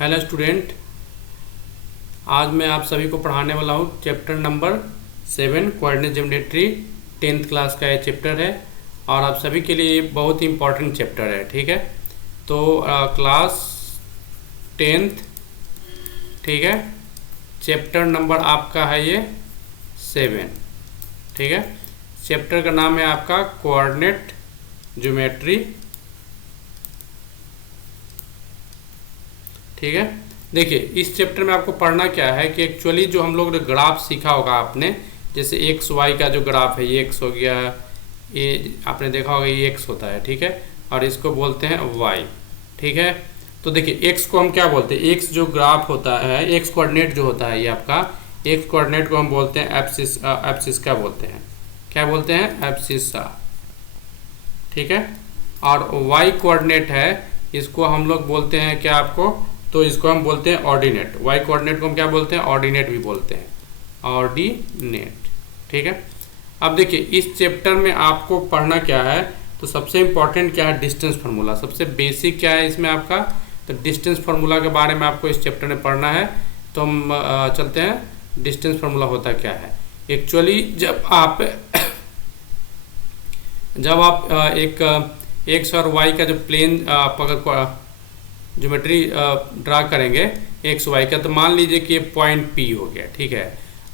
Hello student, आज मैं आप सभी को पढ़ाने वाला हूँ chapter number 7 coordinate geometry 10th class का ये चैप्टर है और आप सभी के लिए बहुत ही इम्पोर्टेंट चैप्टर है। ठीक है, तो क्लास 10th, ठीक है, चैप्टर नंबर आपका है ये 7। ठीक है, चैप्टर का नाम है आपका कोऑर्डिनेट ज्योमेट्री। ठीक है, देखिए इस चैप्टर में आपको पढ़ना क्या है कि एक्चुअली जो हम लोग ग्राफ सीखा होगा आपने, जैसे एक्स वाई का जो ग्राफ है, ये एक्स हो गया, ये आपने देखा होगा ये एक्स होता है। ठीक है, और इसको बोलते हैं वाई। ठीक है, तो देखिए एक्स को हम क्या बोलते हैं, एक्स जो ग्राफ होता है, एक्स कोऑर्डिनेट जो होता है ये आपका, एक्स कोऑर्डिनेट को हम बोलते हैं एब्सिस का बोलते हैं, क्या बोलते हैं, एब्सिसा। ठीक है, और वाई कोऑर्डिनेट है, इसको हम लोग बोलते हैं क्या आपको, तो इसको हम बोलते हैं ऑर्डिनेट। वाई कोऑर्डिनेट को हम क्या बोलते हैं, ऑर्डिनेट भी बोलते हैं, ऑर्डिनेट। ठीक है, अब देखिए इस चैप्टर में आपको पढ़ना क्या है, तो सबसे इंपॉर्टेंट क्या है, डिस्टेंस फार्मूला। सबसे बेसिक क्या है इसमें आपका, तो डिस्टेंस फार्मूला के बारे में आपको इस चैप्टर में पढ़ना है। तो हम चलते हैं, डिस्टेंस फार्मूला होता क्या है। एक्चुअली जब आप एक एक्स और वाई का जो प्लेन अगर ज्योमेट्री ड्रा करेंगे एक्स वाई का, तो मान लीजिए कि ये पॉइंट पी हो गया। ठीक है,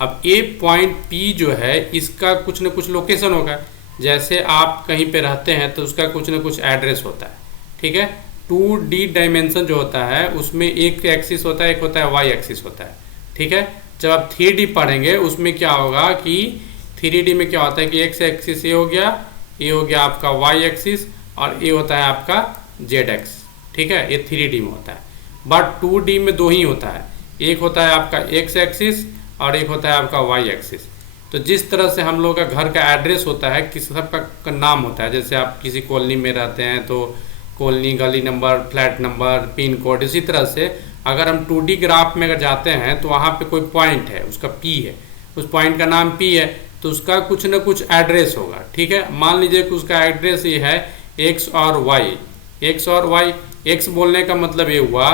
अब ये पॉइंट पी जो है इसका कुछ न कुछ लोकेशन होगा। जैसे आप कहीं पे रहते हैं तो उसका कुछ न कुछ एड्रेस होता है। ठीक है, 2D डायमेंशन जो होता है उसमें एक एक्सिस होता है, एक होता है वाई एक्सिस होता है। ठीक है, जब आप 3D पढ़ेंगे उसमें क्या होगा कि 3D में क्या होता है कि एक्स एक्सिस ये हो गया आपका वाई एक्सिस, और ये होता है आपका जेड एक्स। ठीक है, ये 3D में होता है, बट 2D में दो ही होता है, एक होता है आपका एक्स एक्सिस और एक होता है आपका वाई एक्सिस। तो जिस तरह से हम लोग का घर का एड्रेस होता है, किस सबका नाम होता है, जैसे आप किसी कॉलोनी में रहते हैं तो कॉलोनी, गली number, flat number, pin code, इसी तरह से अगर हम 2D ग्राफ में अगर जाते हैं तो वहाँ पे कोई पॉइंट है, उसका P है, उस पॉइंट का नाम P है, तो उसका कुछ न कुछ एड्रेस होगा। ठीक है, मान लीजिए कि उसका एड्रेस ये है एक्स और वाई। एक्स और वाई, एक्स बोलने का मतलब ये हुआ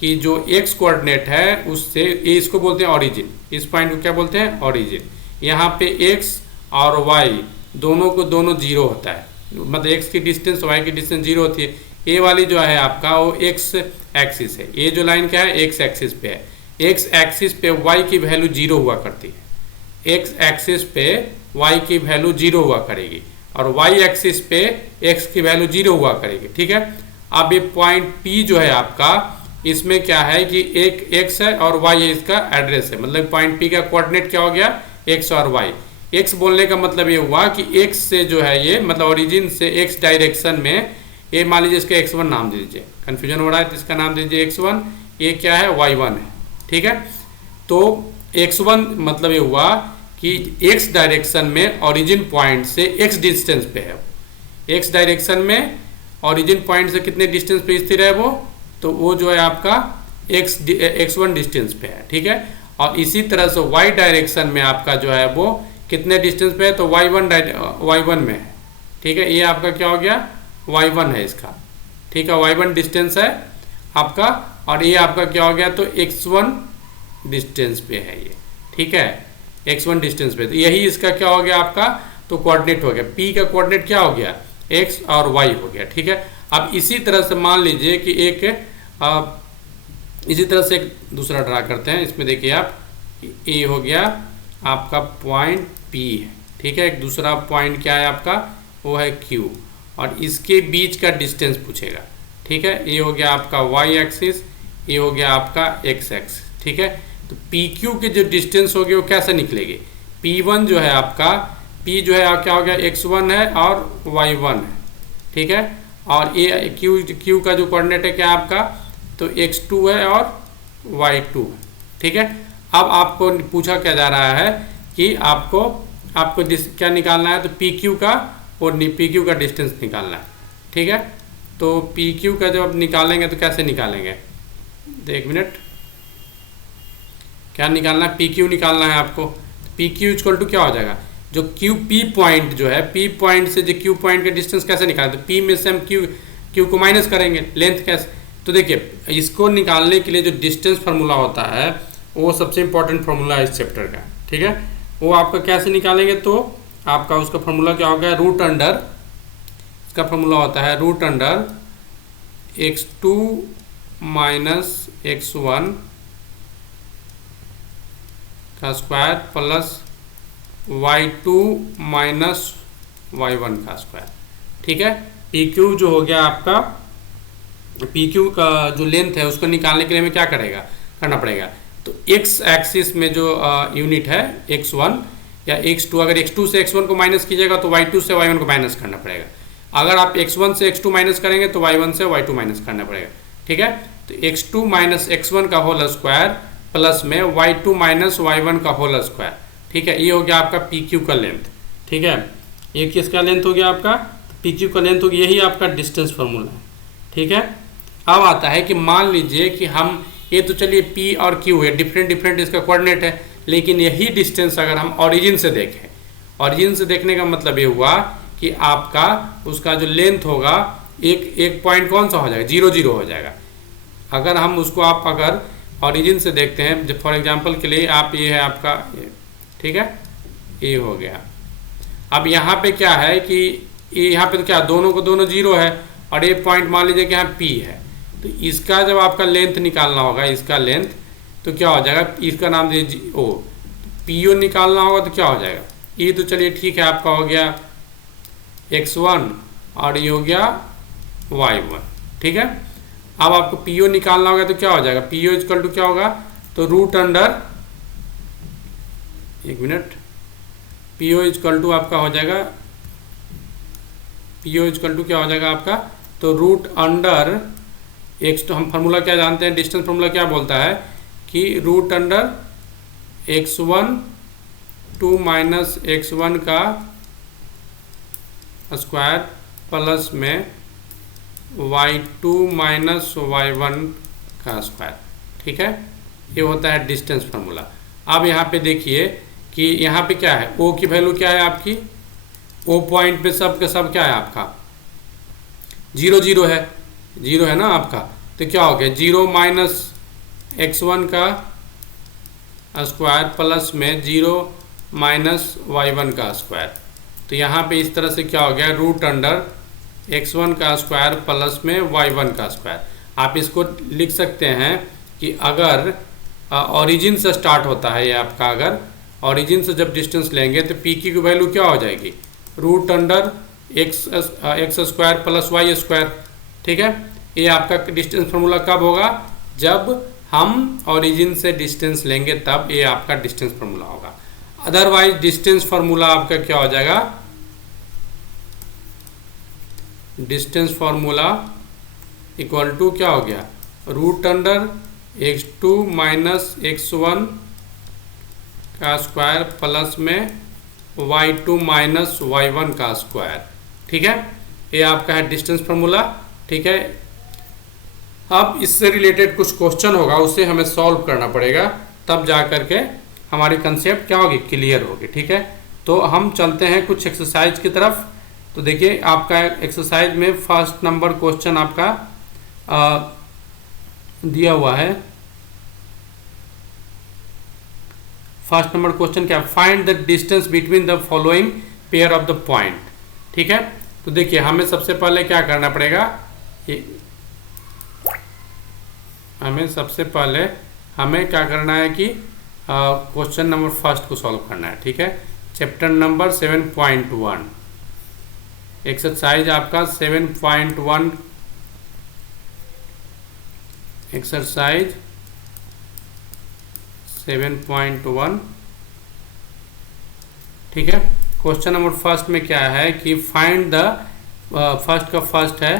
कि जो एक्स कोऑर्डिनेट है उससे ये, इसको बोलते हैं ओरिजिन, इस पॉइंट को क्या बोलते हैं, ओरिजिन। यहाँ पे एक्स और वाई दोनों को दोनों जीरो होता है, मतलब एक्स की डिस्टेंस वाई की डिस्टेंस जीरो होती है। ये वाली जो है आपका वो एक्स एक्सिस है, ये जो लाइन क्या है एक्स एक्सिस पे है। एक्स एक्सिस पे वाई की वैल्यू जीरो हुआ करती है, एक्स एक्सिस पे वाई की वैल्यू जीरो हुआ करेगी, और वाई एक्सिस पे एक्स की वैल्यू जीरो हुआ करेगी। ठीक है, अब ये पॉइंट P जो है आपका, इसमें क्या है कि एक x है और y है, इसका एड्रेस है, मतलब पॉइंट P का कोऑर्डिनेट क्या हो गया, x और y। x बोलने का मतलब ये हुआ कि x से जो है ये, मतलब ओरिजिन से x डायरेक्शन में, ये मान लीजिए इसका x1 नाम दे दीजिए, कन्फ्यूजन हो रहा है तो इसका नाम दे दीजिए x1, ये क्या है y1 है। ठीक है, तो x1 मतलब ये हुआ कि x डायरेक्शन में ओरिजिन पॉइंट से x डिस्टेंस पे है, x डायरेक्शन में ओरिजिन पॉइंट से कितने डिस्टेंस पे स्थिर है वो वो जो है आपका x1 डिस्टेंस पे है। ठीक है, और इसी तरह से y डायरेक्शन में आपका जो है वो कितने डिस्टेंस पे है, तो y1 में है। ठीक है, ये आपका क्या हो गया, y1 है इसका। ठीक है, y1 डिस्टेंस है आपका, और ये आपका क्या हो गया, तो x1 डिस्टेंस पे है ये। ठीक है, x1 डिस्टेंस पे, तो यही इसका क्या हो गया आपका, तो कोऑर्डिनेट हो गया। P का कोऑर्डिनेट क्या हो गया, x और y हो गया। ठीक है, अब इसी तरह से मान लीजिए कि इसी तरह से एक दूसरा ड्रा करते हैं। इसमें देखिए आप, ये हो गया आपका पॉइंट P है। ठीक है, एक दूसरा पॉइंट क्या है आपका, वो है Q, और इसके बीच का डिस्टेंस पूछेगा। ठीक है, ये हो गया आपका y एक्सिस, ये हो गया आपका x एक्सिस। ठीक है, तो PQ के जो डिस्टेंस होगी वो कैसे निकलेगी, P1 जो है आपका, P जो है क्या हो गया, x1 है और y1 है। ठीक है, और ये Q का जो कोऑर्डिनेट है क्या आपका, तो x2 है और y2 है। ठीक है, अब आपको पूछा क्या जा रहा है कि आपको क्या निकालना है, तो PQ का और PQ का डिस्टेंस निकालना है। ठीक है, तो PQ का जब निकालेंगे तो कैसे निकालेंगे, तो एक मिनट, क्या निकालना है, PQ निकालना है आपको। PQ इक्वल टू क्या हो जाएगा, जो P पॉइंट जो है, P पॉइंट से जो Q पॉइंट का डिस्टेंस कैसे निकालें, तो P में से हम Q को माइनस करेंगे, लेंथ कैसे, तो देखिए इसको निकालने के लिए जो डिस्टेंस फार्मूला होता है वो सबसे इंपॉर्टेंट फार्मूला है इस चैप्टर का, ठीक है। वो आपका कैसे निकालेंगे, तो आपका उसका फार्मूला क्या होगा, रूट अंडर, इसका फार्मूला होता है root under x2 minus x1 का square plus y2 minus y1 का स्क्वायर, ठीक है। PQ जो हो गया आपका, PQ का जो लेंथ है उसको निकालने के लिए हमें क्या करना पड़ेगा, तो x एक्सिस में जो यूनिट है x1 या x2, अगर x2 से x1 को माइनस कीजिएगा तो y2 से y1 को माइनस करना पड़ेगा। अगर आप x1 से x2 माइनस करेंगे तो y1 से y2 माइनस करना पड़ेगा, ठीक है। तो x2 माइनस x1 का होल स्क्वायर प्लस में y2 माइनस y1 का होल स्क्वायर, ठीक है। ये हो गया आपका PQ का लेंथ, ठीक है। ये किसका लेंथ हो गया आपका, PQ का लेंथ हो गया, यही आपका डिस्टेंस फार्मूला है, ठीक है। अब आता है कि मान लीजिए कि हम ये तो चलिए P और Q है, डिफरेंट इसका कोऑर्डिनेट है, लेकिन यही डिस्टेंस अगर हम ओरिजिन से देखें, ओरिजिन से देखने का मतलब ये हुआ कि आपका उसका जो लेंथ होगा एक पॉइंट कौन सा हो जाएगा, 0 0 हो जाएगा। अगर हम उसको आप अगर ओरिजिन से देखते हैं, जब फॉर एग्जांपल के लिए आप ये है आपका, ठीक है, ये हो गया। अब यहाँ पे क्या है कि यहाँ पे तो क्या दोनों को दोनों 0 है और ये पॉइंट मान लीजिए कि यहाँ P है, तो इसका जब आपका लेंथ निकालना होगा, इसका लेंथ, तो क्या हो जाएगा, इसका नाम दीजिए ओ, PO निकालना होगा तो क्या हो जाएगा, ये तो चलिए ठीक है आपका हो गया x1 और ये हो गया y1, ठीक है। अब आपको PO निकालना होगा तो क्या हो जाएगा, PO इक्वल टू क्या होगा, तो रूट अंडर, एक मिनट, PO इक्वल टू आपका हो जाएगा, PO इक्वल टू क्या हो जाएगा आपका, तो रूट अंडर x, तो हम फार्मूला क्या जानते हैं, डिस्टेंस फार्मूला क्या बोलता है कि root under x1 2 minus x1 का स्क्वायर प्लस में y2 माइनस y1 का स्क्वायर, ठीक है। ये होता है डिस्टेंस फार्मूला। अब यहाँ पे देखिए कि यहाँ पे क्या है, O की वैल्यू क्या है आपकी, O पॉइंट पे सब का सब क्या है आपका 0 0 है, 0 है ना आपका, तो क्या हो गया 0 माइनस x1 का स्क्वायर प्लस में 0 माइनस y1 का स्क्वायर। तो यहाँ पे इस तरह से क्या हो गया, रूट अंडर x1 का स्क्वायर प्लस में y1 का स्क्वायर। आप इसको लिख सकते हैं कि अगर ओरिजिन से स्टार्ट होता है ये आपका, अगर ओरिजिन से जब डिस्टेंस लेंगे तो PQ की वैल्यू क्या हो जाएगी, root under x square plus y square, ठीक है। ये आपका डिस्टेंस फार्मूला कब होगा, जब हम ओरिजिन से डिस्टेंस लेंगे तब ये आपका डिस्टेंस फार्मूला होगा। अदरवाइज डिस्टेंस फार्मूला आपका क्या हो जाएगा, डिस्टेंस फार्मूला इक्वल टू क्या हो गया, root under x2 minus x1 का स्क्वायर प्लस में y2 माइनस y1 का स्क्वायर, ठीक है। ये आपका है डिस्टेंस फार्मूला, ठीक है। अब इससे रिलेटेड कुछ क्वेश्चन होगा, उसे हमें सॉल्व करना पड़ेगा, तब जा करके हमारी कंसेप्ट क्या होगी, क्लियर होगी, ठीक है। तो हम चलते हैं कुछ एक्सरसाइज की तरफ। तो देखिए आपका एक्सरसाइज में फर्स्ट नंबर क्वेश्चन आपका दिया हुआ है। फर्स्ट नंबर क्वेश्चन क्या, find the distance between the following pair of the point, ठीक है। तो देखिए हमें सबसे पहले क्या करना पड़ेगा, हमें सबसे पहले हमें क्या करना है कि क्वेश्चन नंबर फर्स्ट को सॉल्व करना है, ठीक है। चैप्टर नंबर 7.1 एक्सरसाइज आपका 7.1 एक्सरसाइज 7.1, ठीक है। क्वेश्चन नंबर फर्स्ट में क्या है कि फाइंड द, फर्स्ट का फर्स्ट है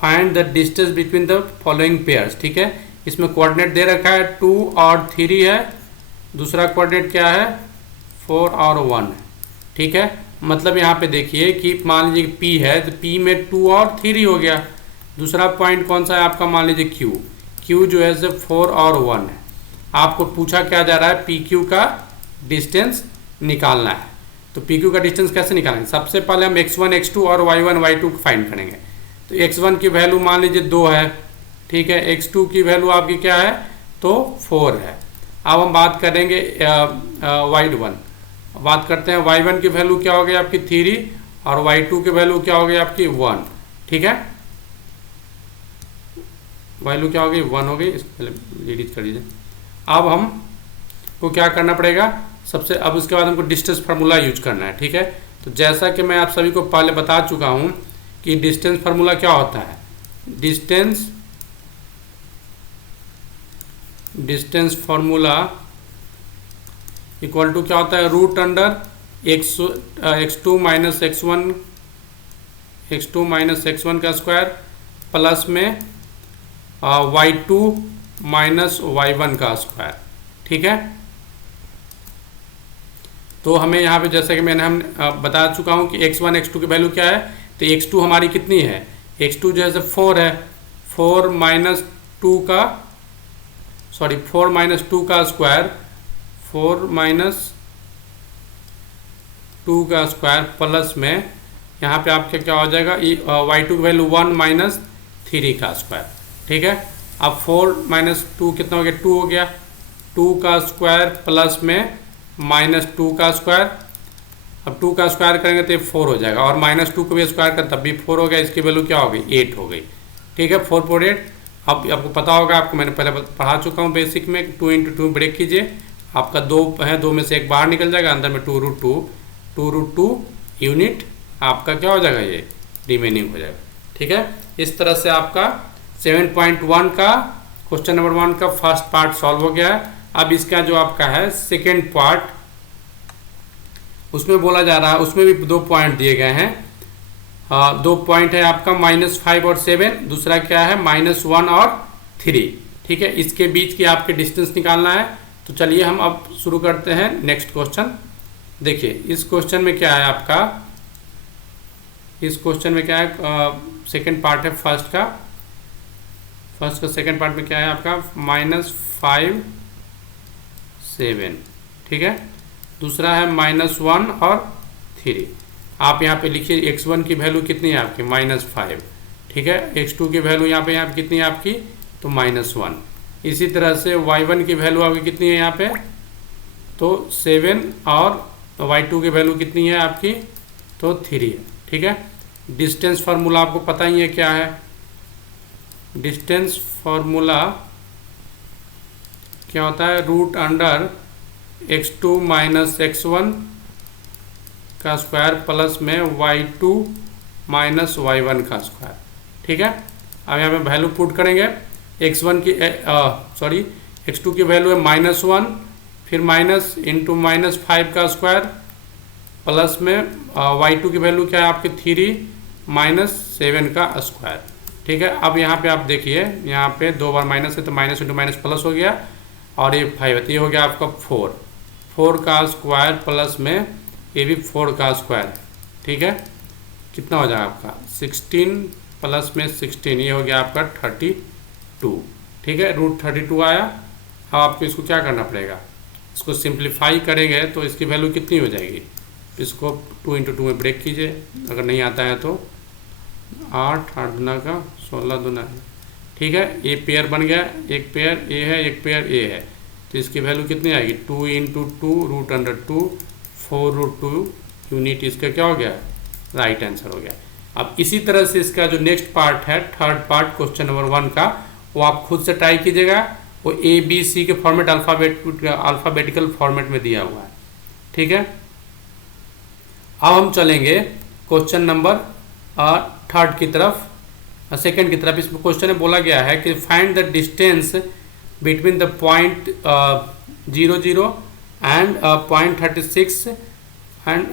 find the distance between the following pairs, ठीक है। इसमें कोऑर्डिनेट दे रखा है 2 और 3 है, दूसरा कोऑर्डिनेट क्या है 4 और 1 है, ठीक है। मतलब यहाँ पे देखिए कि मान लीजिए P है तो P में 2 और 3 हो गया। दूसरा पॉइंट कौन सा है आपका, मान लीजिए Q जो है 4 और 1 है। आपको पूछा क्या जा रहा है, PQ का डिस्टेंस निकालना है। तो PQ का डिस्टेंस कैसे निकालेंगे, सबसे पहले हम x1 x2 और y1 y2 फाइंड करेंगे। तो x1 की वैल्यू मान लीजिए 2 है, ठीक है। x2 की वैल्यू आपकी क्या है, तो 4 है। अब हम बात करेंगे y1, बात करते हैं y1 की वैल्यू क्या हो गई आपकी 3 और y2 की वैल्यू क्या हो गई आपकी 1, ठीक है। वैल्यू क्या हो गई 1 हो गई, इसको पहले डिलीट कर दीजिए। अब हम को क्या करना पड़ेगा सबसे, अब उसके बाद हमको डिस्टेंस फार्मूला यूज करना है, ठीक है। तो जैसा कि मैं आप सभी को पहले बता चुका हूं कि डिस्टेंस फार्मूला क्या होता है, डिस्टेंस फार्मूला इक्वल टू क्या होता है, root under x2 minus x1 का स्क्वायर प्लस में y2 माइनस y1 का स्क्वायर, ठीक है। तो हमें यहाँ पे जैसे कि हम बता चुका हूँ कि x1 x2 की वैल्यू क्या है, तो x2 हमारी कितनी है, x2 जो है 4 है, 4 माइनस 2 का स्क्वायर, 4 माइनस 2 का स्क्वायर प्लस में यहाँ पे आपके क्या हो जाएगा, y2 की वैल्यू 1 माइनस 3 का स्क्वायर, ठीक है। अब 4 माइनस 2 कितना हो गया, 2 हो गया, 2 का स्क्वायर प्लस में माइनस 2 का स्क्वायर। अब 2 का स्क्वायर करेंगे तो ये 4 हो जाएगा, और माइनस 2 को भी स्क्वायर कर तब भी 4 हो गया, इसकी वैल्यू क्या हो गई 8 हो गई, ठीक है। 4/8। अब आपको पता होगा, आपको मैंने पहले पढ़ा चुका हूँ बेसिक में, 2 × 2 ब्रेक कीजिए, आपका 2 है, 2 में से 1 बाहर निकल जाएगा, अंदर में 2√2 यूनिट आपका क्या हो जाएगा, ये रिमेनिंग हो जाएगा, ठीक है। इस तरह से आपका 7.1 का क्वेश्चन नंबर 1 का फर्स्ट पार्ट सॉल्व हो गया है। अब इसका जो आपका है सेकेंड पार्ट, उसमें बोला जा रहा है, उसमें भी 2 पॉइंट दिए गए हैं, 2 पॉइंट है आपका -5 और 7, दूसरा क्या है -1 और 3, ठीक है। इसके बीच की आपके डिस्टेंस निकालना है। तो चलिए हम अब शुरू करते हैं नेक्स्ट क्वेश्चन। देखिए इस क्वेश्चन में क्या है आपका, इस क्वेश्चन में क्या है, सेकेंड पार्ट है फर्स्ट का सेकेंड पार्ट में क्या है आपका -5 7, ठीक है। दूसरा है -1 और 3। आप यहाँ पे लिखिए x1 की वैल्यू कितनी है आपकी -5, ठीक है। x2 की वैल्यू यहाँ पे कितनी है आपकी, तो -1। इसी तरह से y1 की वैल्यू आपकी कितनी है यहाँ पे, तो 7, और y2 की वैल्यू कितनी है आपकी, तो 3 है, ठीक है। डिस्टेंस फार्मूला आपको पता ही है क्या है, डिस्टेंस फार्मूला क्या होता है, root under x2 minus x1 का स्क्वायर प्लस में y2 माइनस y1 का स्क्वायर, ठीक है। अब यहाँ पे वैल्यू पुट करेंगे, x1 की x2 की वैल्यू है -1, फिर माइनस इंटू -5 का स्क्वायर प्लस में y2 की वैल्यू क्या है आपके 3 माइनस 7 का स्क्वायर, ठीक है। अब यहाँ पे आप देखिए, यहाँ पे 2 बार माइनस है तो माइनस इंटू माइनस प्लस हो गया, और ये 5 ये हो गया आपका 4 का स्क्वायर प्लस में ये भी 4 का स्क्वायर, ठीक है। कितना हो जाएगा आपका 16 प्लस में 16, ये हो गया आपका 32, ठीक है। √32 आया। अब आपको इसको क्या करना पड़ेगा, इसको सिंप्लीफाई करेंगे तो इसकी वैल्यू कितनी हो जाएगी, इसको 2 × 2 में ब्रेक कीजिए, अगर नहीं आता है तो 8 दूना का 16 दूना, ठीक है। ये पेयर बन गया, एक पेयर ए है, एक पेयर ए है, तो इसकी वैल्यू कितनी आएगी 2 × 2 √2 4√2 यूनिट, इसका क्या हो गया, राइट आंसर हो गया। अब इसी तरह से इसका जो नेक्स्ट पार्ट है, थर्ड पार्ट क्वेश्चन नंबर 1 का, वो आप खुद से ट्राई कीजिएगा, वो ABC के फॉर्मेट अल्फ़ाबेटिकल फॉर्मेट में दिया हुआ है, ठीक है। अब हम चलेंगे क्वेश्चन नंबर थर्ड की तरफ, सेकंड की तरफ। इसमें क्वेश्चन में बोला गया है कि find the distance between the point 0 and point 36 and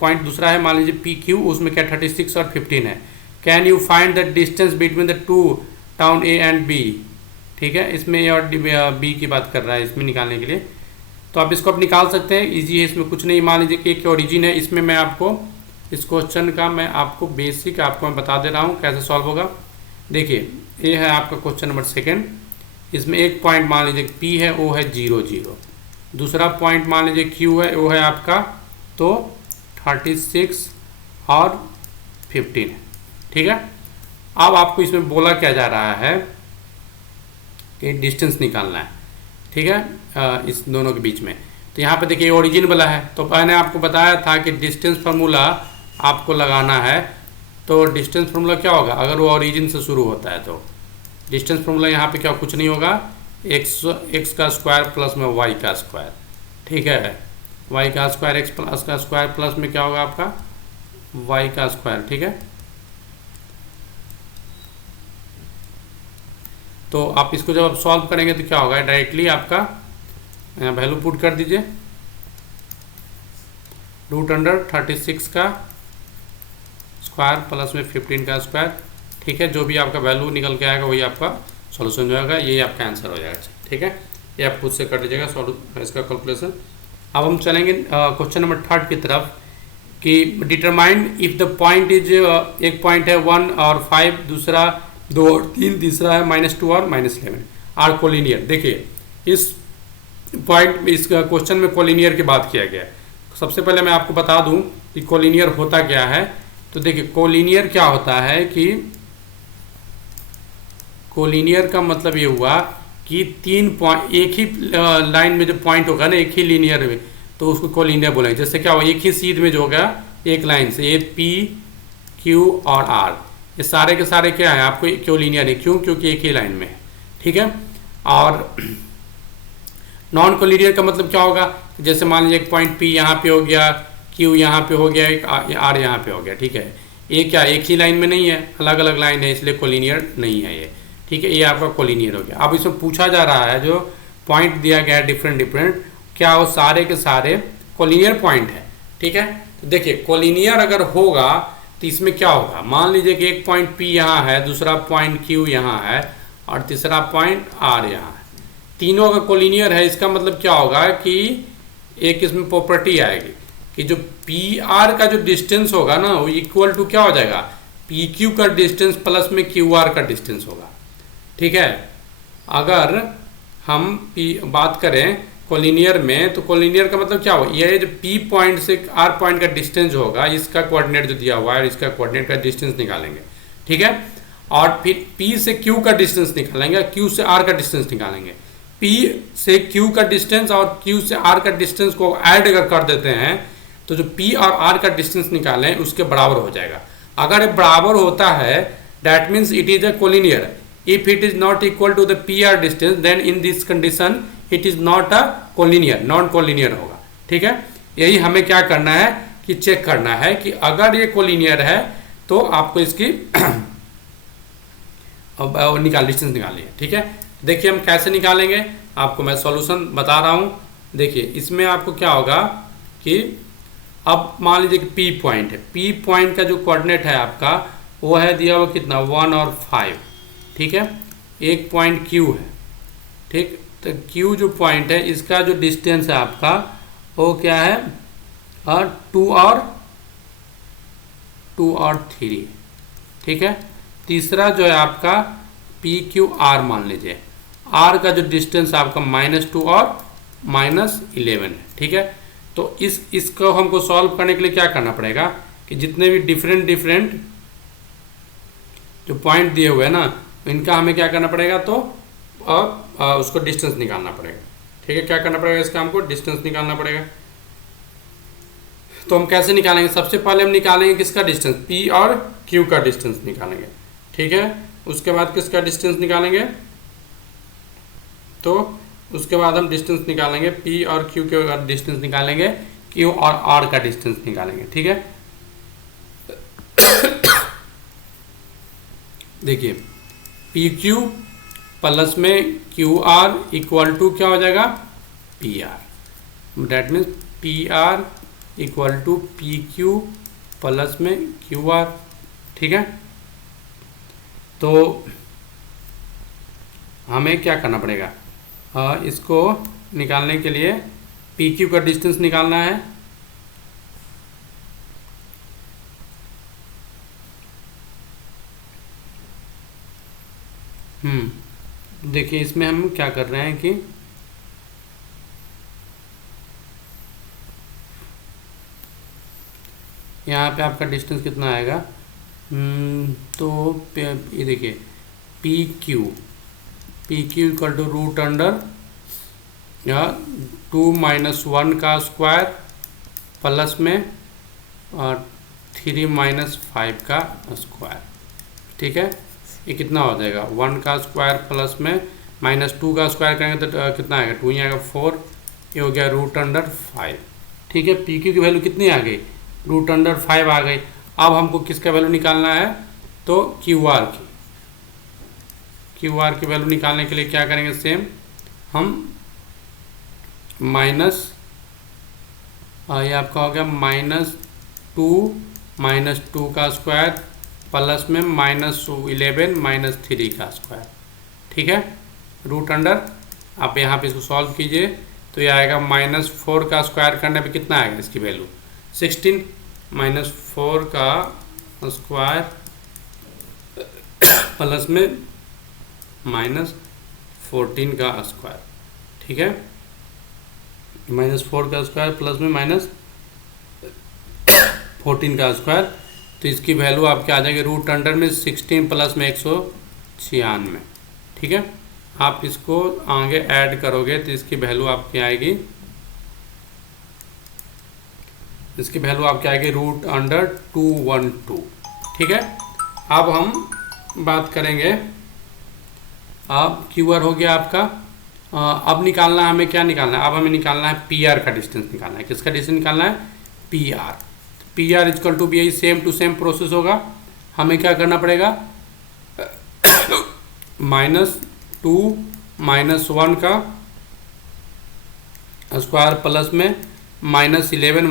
point दूसरा है मान लीजिए PQ, उसमें क्या 36 और 15 है। Can you find the distance between the 2 town A and B, ठीक है। इसमें A और B की बात कर रहा है, इसमें निकालने के लिए, तो आप इसको निकाल सकते हैं, इजी है, इसमें कुछ नहीं। मान लीजिए कि एक ओरिजिन है, इसमें मैं आपको इस क्वेश्चन का मैं आपको बेसिक आपको मैं बता दे रहा हूँ कैसे सॉल्व होगा। देखिए ये है आपका क्वेश्चन नंबर सेकंड, इसमें एक पॉइंट मान लीजिए P है, वो है 0 0, दूसरा पॉइंट मान लीजिए Q है, वो है आपका तो 36 और 15 है, ठीक है। अब आपको इसमें बोला क्या जा रहा है कि डिस्टेंस निकालना है, ठीक है, इस दोनों के बीच में। तो यहाँ पे देखिए ओरिजिन वाला है, तो मैंने आपको बताया था कि डिस्टेंस फार्मूला आपको लगाना है। तो डिस्टेंस फार्मूला क्या होगा, अगर वो ओरिजिन से शुरू होता है तो डिस्टेंस फार्मूला यहाँ पे क्या कुछ नहीं होगा, एक्स का स्क्वायर प्लस में वाई का स्क्वायर, ठीक है, वाई का स्क्वायर एक्स प्लस का स्क्वायर प्लस में क्या होगा आपका वाई का स्क्वायर, ठीक है। तो आप इसको जब आप सॉल्व करेंगे तो क्या होगा, डायरेक्टली आपका वैल्यू पुट कर दीजिए, √36 का स्क्वायर प्लस में 15 का स्क्वायर, ठीक है। जो भी आपका वैल्यू निकल के आएगा वही आपका सॉल्यूशन हो जाएगा, यही आपका आंसर हो जाएगा, ठीक है। ये आप खुद से कर लीजिएगा सॉल्व इसका कैलकुलेशन। अब हम चलेंगे क्वेश्चन नंबर 3 की तरफ कि determine if the point is, एक पॉइंट है 1 और 5, दूसरा 2 और 3, तीसरा है -2 और -11, आर कोलिनियर। देखिए इस पॉइंट, इस क्वेश्चन में कोलिनियर की बात किया गया है। सबसे पहले मैं आपको बता दूं कि कोलिनियर होता क्या है। तो देखिए कोलिनियर क्या होता है कि कोलिनियर का मतलब ये हुआ कि 3 पॉइंट एक ही लाइन में जो पॉइंट होगा ना, एक ही लीनियर में, तो उसको कोलिनियर बोलेंगे। जैसे क्या हुआ, एक ही सीध में जो होगा एक लाइन से, ये P Q और R, ये सारे के सारे क्या है आपको कोलिनियर है। क्यों? क्योंकि एक ही लाइन में है, ठीक है। और नॉन कोलिनियर का मतलब क्या होगा, जैसे मान लीजिए एक पॉइंट P यहाँ पे हो गया, Q यहाँ पे हो गया, एक R यहाँ पे हो गया, ठीक है। ये क्या एक ही लाइन में नहीं है, अलग अलग लाइन है, इसलिए कोलिनियर नहीं है ये, ठीक है। ये आपका कोलिनियर हो गया। अब इसमें पूछा जा रहा है जो पॉइंट दिया गया है डिफरेंट डिफरेंट, क्या वो सारे के सारे कोलिनियर पॉइंट है, ठीक है। तो देखिए कोलिनियर अगर होगा तो इसमें क्या होगा, मान लीजिए कि एक पॉइंट P यहाँ है, दूसरा पॉइंट Q यहाँ है और तीसरा पॉइंट R यहाँ है। तीनों अगर कोलिनियर है, इसका मतलब क्या होगा कि एक इसमें प्रॉपर्टी आएगी कि जो PR का जो डिस्टेंस होगा ना, वो इक्वल टू क्या हो जाएगा, PQ का डिस्टेंस प्लस में QR का डिस्टेंस होगा, ठीक है। अगर हम बात करें कोलिनियर में, तो कोलिनियर का मतलब क्या हो, ये जो P पॉइंट से R पॉइंट का डिस्टेंस होगा, इसका कोऑर्डिनेट जो दिया हुआ है, इसका कोऑर्डिनेट का डिस्टेंस निकालेंगे, ठीक है। और फिर P से Q का डिस्टेंस निकालेंगे, Q से R का डिस्टेंस निकालेंगे। P से Q का डिस्टेंस और Q से R का डिस्टेंस को ऐड अगर कर देते हैं तो जो P और R का डिस्टेंस निकालें उसके बराबर हो जाएगा। अगर ये बराबर होता है, that means it is a collinear. If it is not equal to the PR distance, then in this condition it is not a collinear, non collinear होगा, ठीक है। यही हमें क्या करना है कि चेक करना है कि अगर ये कोलिनियर है तो आपको इसकी डिस्टेंस निकालनी है, ठीक है। देखिए हम कैसे निकालेंगे, आपको मैं सॉल्यूशन बता रहा हूँ। देखिए इसमें आपको क्या होगा कि अब मान लीजिए कि P पॉइंट है, P पॉइंट का जो कोऑर्डिनेट है आपका वो है दिया हुआ कितना 1 और 5, ठीक है। एक पॉइंट Q है, ठीक। तो Q जो पॉइंट है इसका जो डिस्टेंस है आपका वो क्या है, 2 और 3, ठीक है। तीसरा जो है आपका PQR मान लीजिए, R का जो डिस्टेंस आपका -2 और -11 है, ठीक है। तो इसको हमको सॉल्व करने के लिए क्या करना पड़ेगा कि जितने भी डिफरेंट जो पॉइंट दिए हुए हैं ना, इनका हमें क्या करना पड़ेगा, तो उसको डिस्टेंस निकालना पड़ेगा, ठीक है। क्या करना पड़ेगा, इसका हमको डिस्टेंस निकालना पड़ेगा। तो हम कैसे निकालेंगे, सबसे पहले हम निकालेंगे किसका डिस्टेंस, P और Q का डिस्टेंस निकालेंगे, ठीक है। उसके बाद किसका डिस्टेंस निकालेंगे, तो उसके बाद हम डिस्टेंस निकालेंगे P और Q के डिस्टेंस निकालेंगे, Q और R का डिस्टेंस निकालेंगे, ठीक है। देखिए PQ प्लस में QR इक्वल टू क्या हो जाएगा, PR, that means PR equal to PQ plus में QR, ठीक है। तो हमें क्या करना पड़ेगा, इसको निकालने के लिए PQ का डिस्टेंस निकालना है, देखिए इसमें हम क्या कर रहे हैं कि यहाँ पे आपका डिस्टेंस कितना आएगा, तो ये देखिए P Q equal to root under 2 - 1 का स्क्वायर प्लस में 3 - 5 का स्क्वायर। ठीक है, ये कितना हो जाएगा 1 का स्क्वायर प्लस में -2 का स्क्वायर करेंगे तो कितना आएगा 2 ही आएगा 4। ये हो गया रूट अंडर 5। ठीक है, पी क्यू की वैल्यू कितनी आ गई रूट अंडर 5 आ गई। अब हमको किसका वैल्यू निकालना है तो क्यू आर की वैल्यू निकालने के लिए क्या करेंगे सेम हम ये आपका हो गया -2 का स्क्वायर प्लस में -11 -3 का स्क्वायर। ठीक है, रूट अंडर आप यहाँ पे इसको सॉल्व कीजिए तो ये आएगा -4 का स्क्वायर करने पे कितना आएगा इसकी वैल्यू 16 -4 का स्क्वायर प्लस में -14 का स्क्वायर। ठीक है, -4 का स्क्वायर प्लस में -14 का स्क्वायर, तो इसकी वैल्यू आपके आ जाएगी रूट अंडर में 16 प्लस में 196। ठीक है, आप इसको आगे ऐड करोगे तो इसकी वैल्यू आपकी आएगी रूट अंडर 212। ठीक है, अब हम बात करेंगे अब क्यू आर हो गया आपका। अब निकालना हमें क्या निकालना है, अब हमें निकालना है पी आर का डिस्टेंस निकालना है। किसका डिस्टेंस निकालना है P R equal to be same to same process होगा। हमें क्या करना पड़ेगा -2 - 1 का स्क्वायर प्लस में -11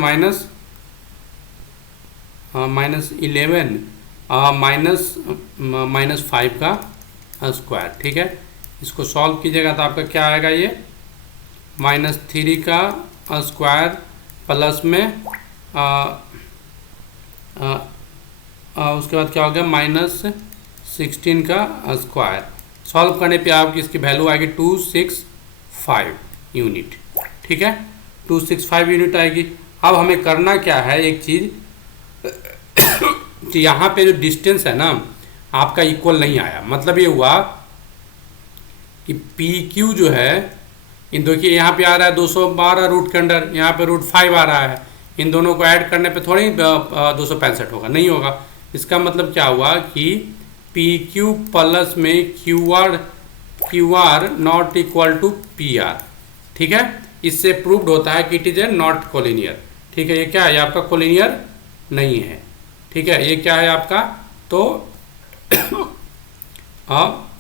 -5 का स्क्वायर। ठीक है, इसको सॉल्व कीजिएगा तो आपका क्या आएगा ये -3 का स्क्वायर प्लस में उसके बाद क्या हो गया -16 का स्क्वायर। सॉल्व करने पे आपकी इसकी वैल्यू आएगी 265 यूनिट। ठीक है, 265 यूनिट आएगी। अब हमें करना क्या है एक चीज़ कि यहाँ पे जो डिस्टेंस है ना आपका इक्वल नहीं आया, मतलब ये हुआ कि पी क्यू जो है इन देखिए यहाँ पे आ रहा है 212 रूट के अंडर, यहाँ पे रूट 5 आ रहा है। इन दोनों को ऐड करने पे थोड़ी 265 होगा, नहीं होगा। इसका मतलब क्या हुआ कि पी क्यू प्लस में Q R not equal to P R. ठीक है, इससे प्रूव्ड होता है कि it is a not collinear. ठीक है, ये क्या है, ये आपका कोलिनियर नहीं है। ठीक है, ये क्या है आपका तो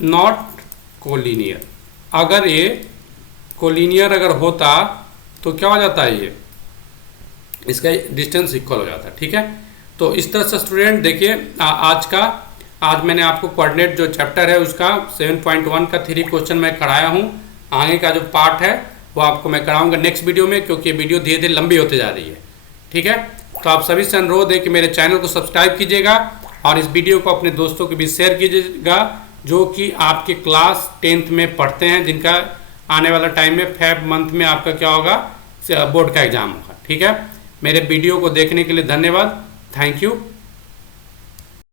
नॉट कोलिनियर। अगर ये कोलिनियर अगर होता तो क्या हो जाता है, ये इसका डिस्टेंस इक्वल हो जाता है। ठीक है, तो इस तरह से स्टूडेंट देखिए आज मैंने आपको कोऑर्डिनेट जो चैप्टर है उसका 7.1 का 3 क्वेश्चन मैं कराया हूँ। आगे का जो पार्ट है वो आपको मैं कराऊंगा नेक्स्ट वीडियो में, क्योंकि वीडियो धीरे धीरे लंबी होते जा रही है। ठीक है, तो आप सभी से अनुरोध है कि मेरे चैनल को सब्सक्राइब कीजिएगा और इस वीडियो को अपने दोस्तों के बीच शेयर कीजिएगा जो कि आपके क्लास 10th में पढ़ते हैं, जिनका आने वाला टाइम में फेब मंथ में आपका क्या होगा बोर्ड का एग्जाम होगा। ठीक है, मेरे वीडियो को देखने के लिए धन्यवाद। Thank you.